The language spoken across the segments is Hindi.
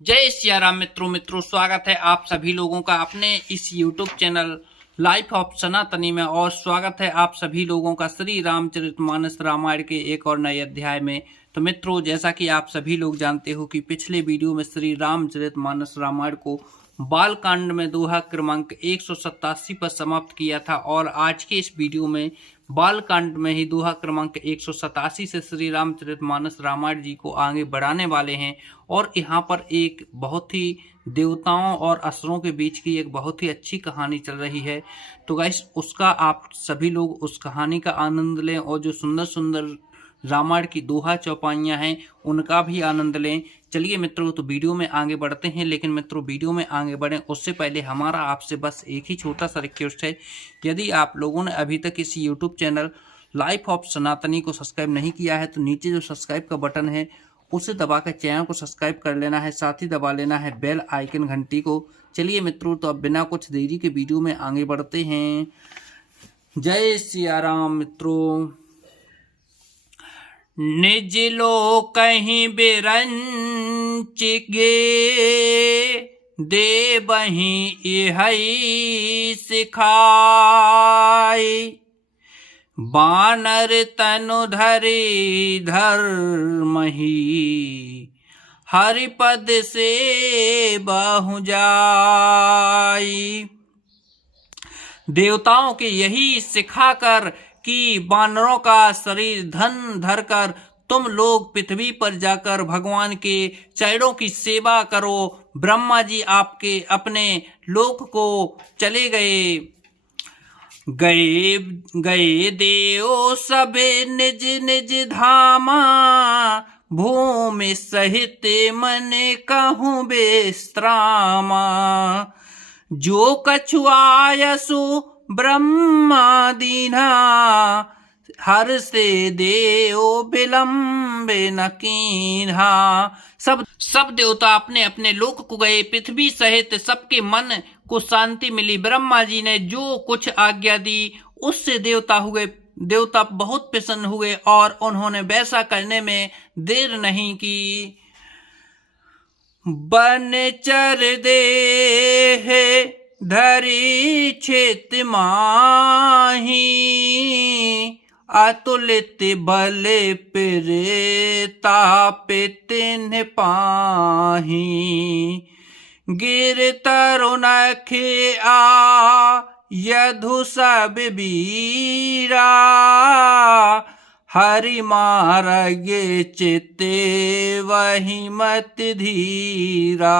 जय सिया राम मित्रों स्वागत है आप सभी लोगों का अपने इस YouTube चैनल लाइफ ऑफ सनातनी में। और स्वागत है आप सभी लोगों का श्री रामचरितमानस रामायण के एक और नए अध्याय में। तो मित्रों, जैसा कि आप सभी लोग जानते हो कि पिछले वीडियो में श्री रामचरितमानस रामायण को बाल कांड में दोहा क्रमांक 187 पर समाप्त किया था, और आज के इस वीडियो में बाल कांड में ही दोहा क्रमांक 187 से श्री रामचरितमानस रामायण जी को आगे बढ़ाने वाले हैं। और यहाँ पर एक बहुत ही देवताओं और असुरों के बीच की एक बहुत ही अच्छी कहानी चल रही है। तो गाइस, उसका आप सभी लोग उस कहानी का आनंद लें, और जो सुंदर सुंदर रामायण की दोहा चौपाइयाँ हैं उनका भी आनंद लें। चलिए मित्रों, तो वीडियो में आगे बढ़ते हैं। लेकिन मित्रों, वीडियो में आगे बढ़ें उससे पहले हमारा आपसे बस एक ही छोटा सा रिक्वेस्ट है। यदि आप लोगों ने अभी तक इस यूट्यूब चैनल लाइफ ऑफ सनातनी को सब्सक्राइब नहीं किया है तो नीचे जो सब्सक्राइब का बटन है उसे दबाकर चैनल को सब्सक्राइब कर लेना है, साथ ही दबा लेना है बेल आइकन घंटी को। चलिए मित्रों, तो अब बिना कुछ देरी के वीडियो में आगे बढ़ते हैं। जय सिया राम मित्रों। निज लो कहीं बिरंच गे, दे बही इहई सिखाई। बानर तनु धरि धर्महि, हरिपद से बहु जाई। देवताओं के यही सिखाकर कि बानरों का शरीर धन धरकर तुम लोग पृथ्वी पर जाकर भगवान के चरणों की सेवा करो। ब्रह्मा जी आपके अपने लोक को चले गए। गए देव सबे निज निज धामा, भूमि सहित मन कहूँ विश्रामा। जो कछु आयसु ब्रह्मा दीन्हा, हर से देव विलंबे न कीन्हा। सब देवता अपने अपने लोक को गए। पृथ्वी सहित सबके मन को शांति मिली। ब्रह्मा जी ने जो कुछ आज्ञा दी उससे देवता बहुत प्रसन्न हुए, और उन्होंने वैसा करने में देर नहीं की। बनचर दे धरी क्षेत माही, अतुलित बल प्रताप तिन्ह पाही। गिर तरुणखे आ यधु सब बीरा, हरि मारगे चित्ते वही मत धीरा।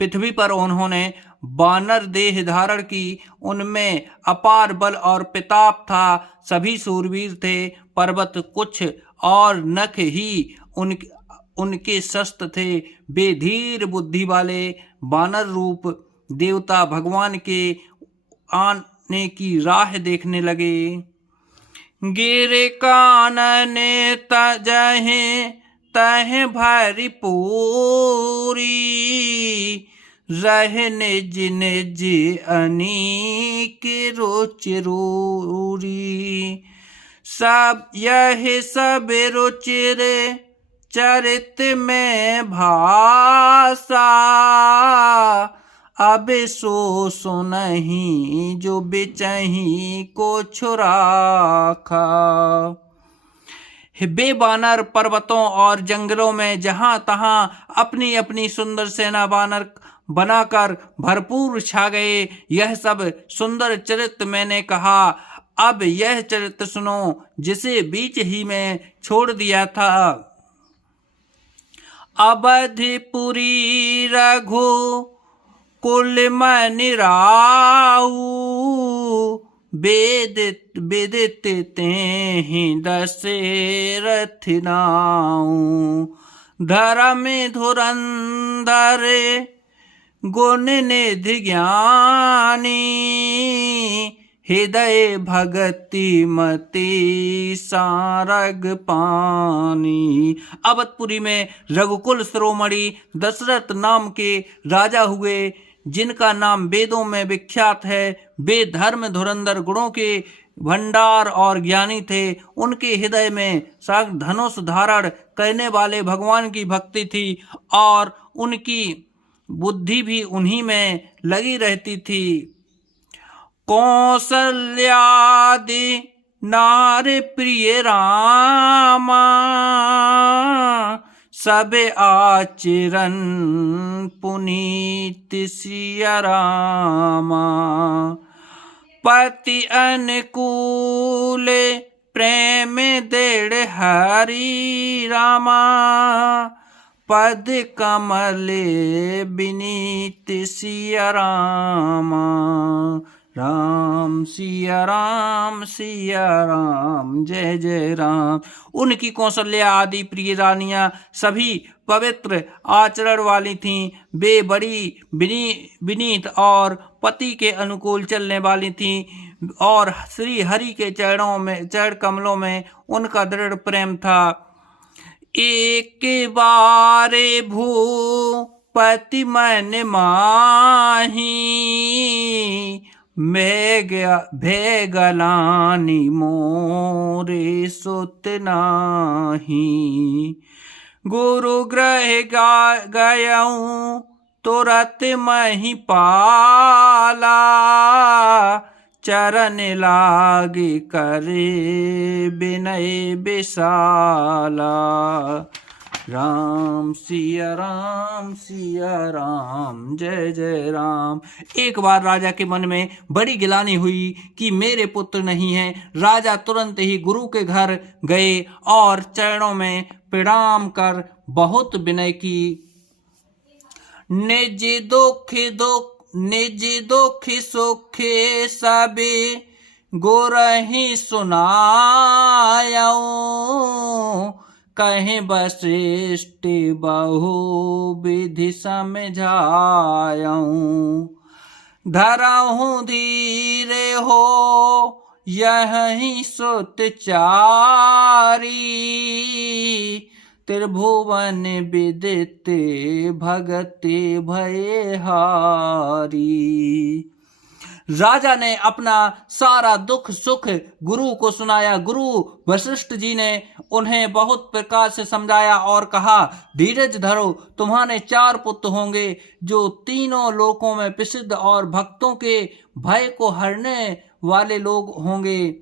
पृथ्वी पर उन्होंने बानर देह धारण की। उनमें अपार बल और प्रताप था। सभी सूरवीर थे। पर्वत कुछ और नख ही उनके शस्त्र थे। वे धीर बुद्धि वाले बानर रूप देवता भगवान के आने की राह देखने लगे। गिर कानन तजहे तह भरी पूरी, रह निज निज अनेक रुच रूरी। सब यह सब रुचिर चरित में भाषा, अब सो सुनहि जो बिचही को छुराखा। बे बानर पर्वतों और जंगलों में जहां तहां अपनी अपनी सुंदर सेना बानर बनाकर भरपूर छा गए। यह सब सुंदर चरित्र मैंने कहा। अब यह चरित्र सुनो जिसे बीच ही में छोड़ दिया था। अवधिपुरी रघु कुल मनि राऊ, बेदित तेहि दशरथ नाऊ। धर्म धुरंधर गुण निधि ज्ञानी, हृदय भगति मति सारग पानी। अवधपुरी में रघुकुल शिरोमणि दशरथ नाम के राजा हुए, जिनका नाम वेदों में विख्यात है। वे धर्म धुरंधर गुणों के भंडार और ज्ञानी थे। उनके हृदय में साग धनुष धारण करने वाले भगवान की भक्ति थी और उनकी बुद्धि भी उन्हीं में लगी रहती थी। कौसल्यादि नार प्रिय रामा, सब आचरण पुनीत सिया रामा। पति अनुकूल प्रेम दृढ़ हरि रामा, पद कमल विनीत सिया रामा। राम सिया राम जय जय राम। उनकी कौशल्या आदि प्रिय रानियां सभी पवित्र आचरण वाली थीं। वे बड़ी विनीत और पति के अनुकूल चलने वाली थीं और श्री हरि के चरण कमलों में उनका दृढ़ प्रेम था। एक बार भूपति मन माही, भेगलानी मोरे सुत नाही। गुरु ग्रह गयऊँ तुरत मही पाला, चरण लागे करे विनय विशाला। राम सिया राम जय जय राम। एक बार राजा के मन में बड़ी गिलानी हुई कि मेरे पुत्र नहीं है। राजा तुरंत ही गुरु के घर गए और चरणों में प्रणाम कर बहुत विनय की। निज दुख सुख सबे गुरहि सुनायऊं, कहीं वशिष्ठ बहु विधि समझायऊं। धरहूँ धीरे हो यही सुत चारी, त्रिभुवन विदित भगति भय हारी। राजा ने अपना सारा दुख सुख गुरु को सुनाया। गुरु वशिष्ठ जी ने उन्हें बहुत प्रकार से समझाया और कहा, धीरज धरो, तुम्हारे 4 पुत्र होंगे जो तीनों लोकों में प्रसिद्ध और भक्तों के भय को हरने वाले लोग होंगे।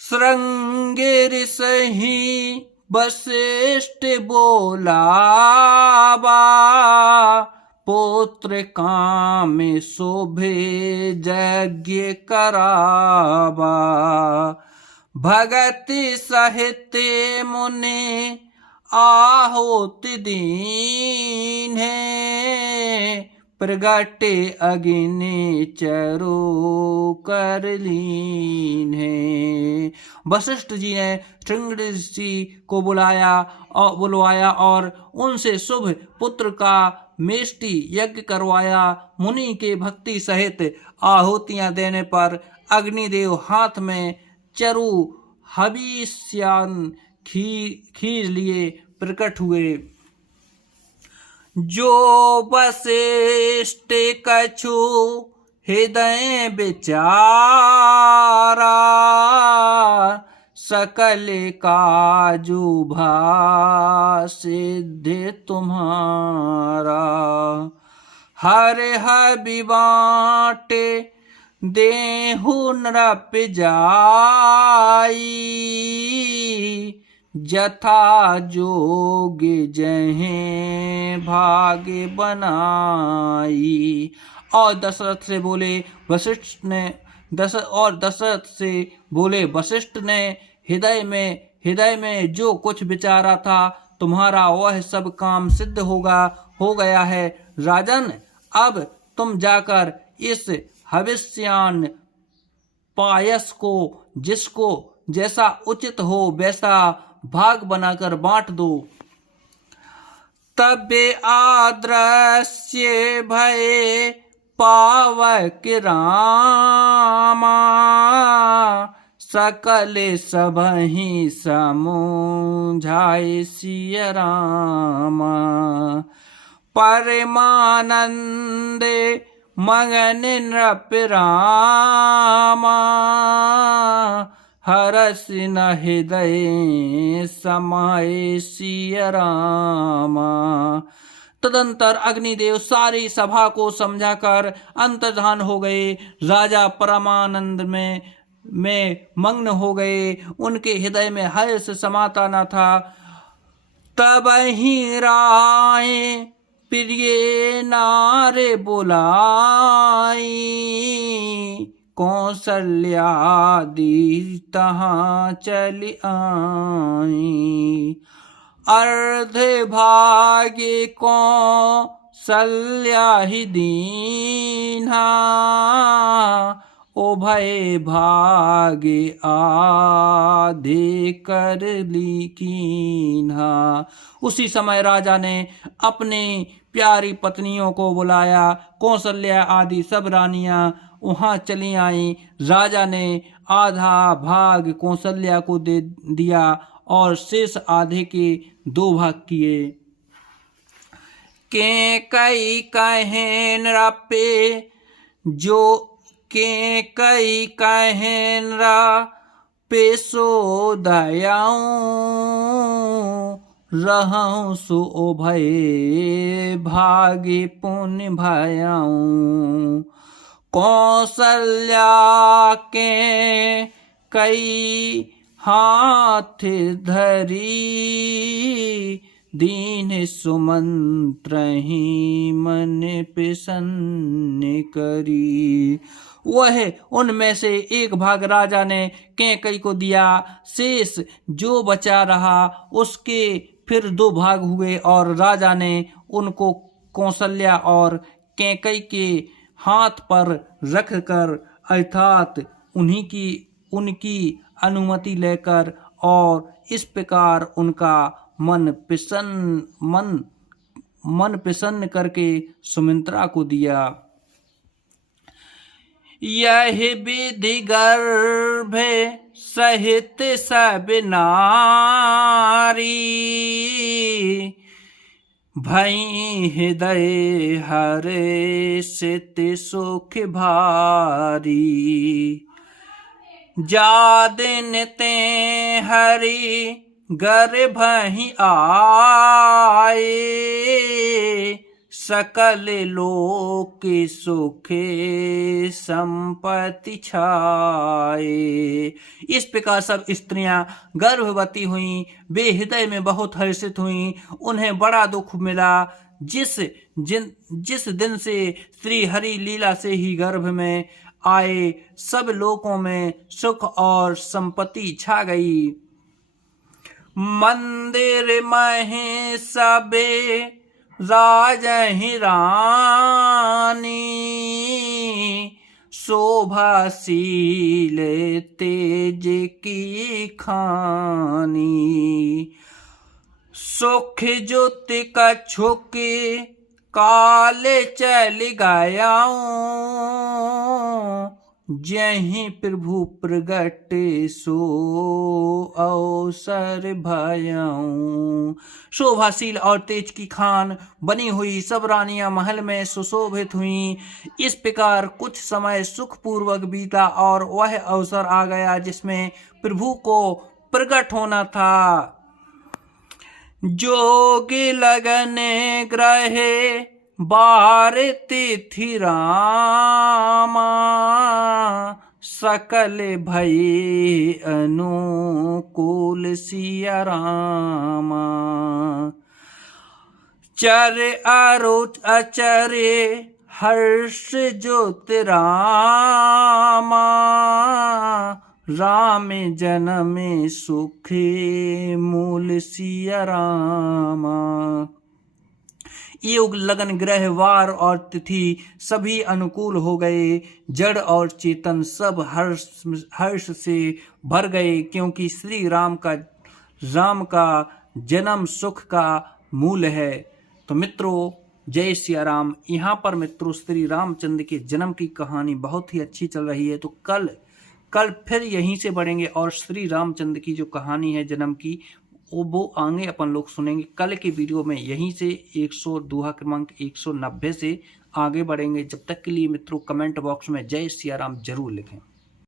श्रृंगेर सही वशिष्ठ बोलावा, पुत्र काम शोभे यज्ञ करावा। भगति सहित मुनि आहुति दीन है, प्रगटे अग्नि चरो कर लीन है। वशिष्ठ जी ने श्रृंग ऋषि को बुलवाया और उनसे शुभ पुत्र का मेष्टि यज्ञ करवाया। मुनि के भक्ति सहित आहुतियां देने पर अग्निदेव हाथ में चरु हविष्यान खीर लिए प्रकट हुए। जो वशिष्ठ कछु हृदय विचारा, सकल काजु भा सिद्धि तुम्हारा। हर हबि बाटे देहु नृप जाई, जथा जोग जहें भाग्य बनाई। और दशरथ से बोले वशिष्ठ ने हृदय में जो कुछ विचारा था, तुम्हारा वह सब काम सिद्ध हो गया है। राजन, अब तुम जाकर इस हविष्यान पायस को जिसको जैसा उचित हो वैसा भाग बनाकर बांट दो। तबे आदृश्य भय पावक रामा, सकल सबहि समुझाय सिया रामा। परमानंद मगन नृप रामा हरस न हृदय समाये सिय रामा। तदंतर अग्निदेव सारी सभा को समझाकर अंतर्धान हो गए। राजा परमानंद में मग्न हो गए। उनके हृदय में हर्ष समाता न था। तब ही राय प्रिय नारे बुलाई कौशल्यादि तहाँ चली आई। अर्ध भाग्य कौशल्या ही दीन्हा उभय भाग्य आधे कर ली कीन्हा। उसी समय राजा ने अपने प्यारी पत्नियों को बुलाया। कौशल्या आदि सब रानियां वहां चली आईं। राजा ने आधा भाग कौशल्या को दे दिया और शेष आधे के 2 भाग किए। के कई कहें नृपे जो के कई कहें पेशो दयाऊं रहूं सो भय भाग्य पुण्य भयाऊं। कौशल्या के कई हाथ धरी दीन सुमंत्र ही मन प्रसन्न करी। वह उनमें से 1 भाग राजा ने कैकई को दिया। शेष जो बचा रहा उसके फिर 2 भाग हुए और राजा ने उनको कौशल्या और कैकई के हाथ पर रखकर अर्थात उनकी अनुमति लेकर और इस प्रकार उनका मन प्रसन्न करके सुमित्रा को दिया। यह विधि गर्भ सहित सब नारी भई हृदय हरे सित सुख भारी। जादिन ते हरि गर्भ ही आए सकल लोक सुखे संपत्ति छाए। इस प्रकार सब स्त्रियां गर्भवती हुईं। वे हृदय में बहुत हर्षित हुईं। उन्हें बड़ा दुख मिला। जिस दिन से श्री हरि लीला से ही गर्भ में आए सब लोकों में सुख और संपत्ति छा गई। मंदिर में सबे राजहि रानी शोभाशील तेज की खानी। सुख ज्योति कछुक काल चल गयाऊं जहीं प्रभु प्रगट सो अवसर भयाऊं। शोभाशील और तेज की खान बनी हुई सब रानियां महल में सुशोभित हुईं। इस प्रकार कुछ समय सुखपूर्वक बीता और वह अवसर आ गया जिसमें प्रभु को प्रकट होना था। जोग लगन ग्रहे बार तिथि रामा सकल भई अनुकूल सिया रामा। चर अरुच अचरे हर्ष ज्योति रामा राम जन्म सुख मूल सिया रामा। योग लगन ग्रह वार और तिथि सभी अनुकूल हो गए। जड़ और चेतन सब हर्ष से भर गए क्योंकि श्री राम का जन्म सुख का मूल है। तो मित्रों जय सिया राम। यहाँ पर मित्रों श्री रामचंद्र के जन्म की कहानी बहुत ही अच्छी चल रही है। तो कल फिर यहीं से बढ़ेंगे और श्री रामचंद्र की जो कहानी है जन्म की वो आगे अपन लोग सुनेंगे। कल के वीडियो में यहीं से 100 दोहा क्रमांक 190 से आगे बढ़ेंगे। जब तक के लिए मित्रों कमेंट बॉक्स में जय सिया राम जरूर लिखें।